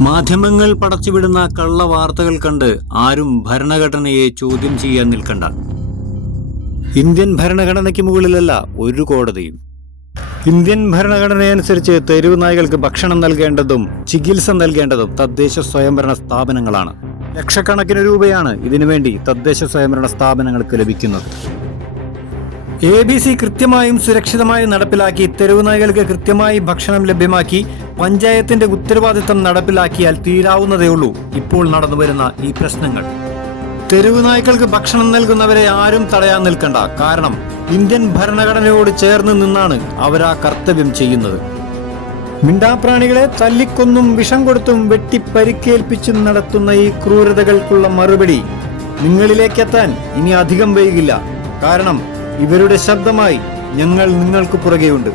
മാധ്യമങ്ങൾ പടച്ചുവിടുന്ന കള്ള വാർത്തകൾ കണ്ട് ആരും ഭരണഘടനയെ ചോദ്യം ചെയ്യാൻ നിൽക്കണ്ട. ഇന്ത്യൻ ഭരണഘടനയ്ക്ക് മുകളിലല്ല ഒരു കോടതിയും. ഇന്ത്യൻ ഭരണഘടനയനുസരിച്ച് തെരുവ് നായ്കൾക്ക് ഭക്ഷണം നൽകേണ്ടതും ചികിത്സ നൽകേണ്ടതും തദ്ദേശ സ്വയംഭരണ സ്ഥാപനങ്ങളാണ്. ലക്ഷക്കണക്കിന് രൂപയാണ് ഇതിനുവേണ്ടി തദ്ദേശ സ്വയംഭരണ സ്ഥാപനങ്ങൾക്ക് ലഭിക്കുന്നത്. ABC കൃത്യമായും സുരക്ഷിതമായും നടപ്പിലാക്കി തെരുവ് നായ്കൾക്ക് കൃത്യമായി ഭക്ഷണം ലഭ്യമാക്കി പഞ്ചായത്തിന്റെ ഉത്തരവാദിത്തം നടപ്പിലാക്കിയാൽ തീരാവുന്നതേ ഉള്ളൂ ഇപ്പോൾ നടന്നുവരുന്ന ഈ പ്രശ്നങ്ങൾ. തെരുവ് നായ്ക്കൾക്ക് ഭക്ഷണം നൽകുന്നവരെ ആരും തടയാൻ നിൽക്കണ്ട. കാരണം ഇന്ത്യൻ ഭരണഘടനയോട് ചേർന്ന് നിന്നാണ് അവരാ കർത്തവ്യം ചെയ്യുന്നത്. മിണ്ടാപ്രാണികളെ തല്ലിക്കൊന്നും വിഷം കൊടുത്തും വെട്ടി പരിക്കേൽപ്പിച്ചും നടത്തുന്ന ഈ ക്രൂരതകൾക്കുള്ള മറുപടി നിങ്ങളിലേക്കെത്താൻ ഇനി അധികം വൈകില്ല. കാരണം ഇവരുടെ ശബ്ദമായി ഞങ്ങൾ നിങ്ങൾക്ക് പുറകെയുണ്ട്.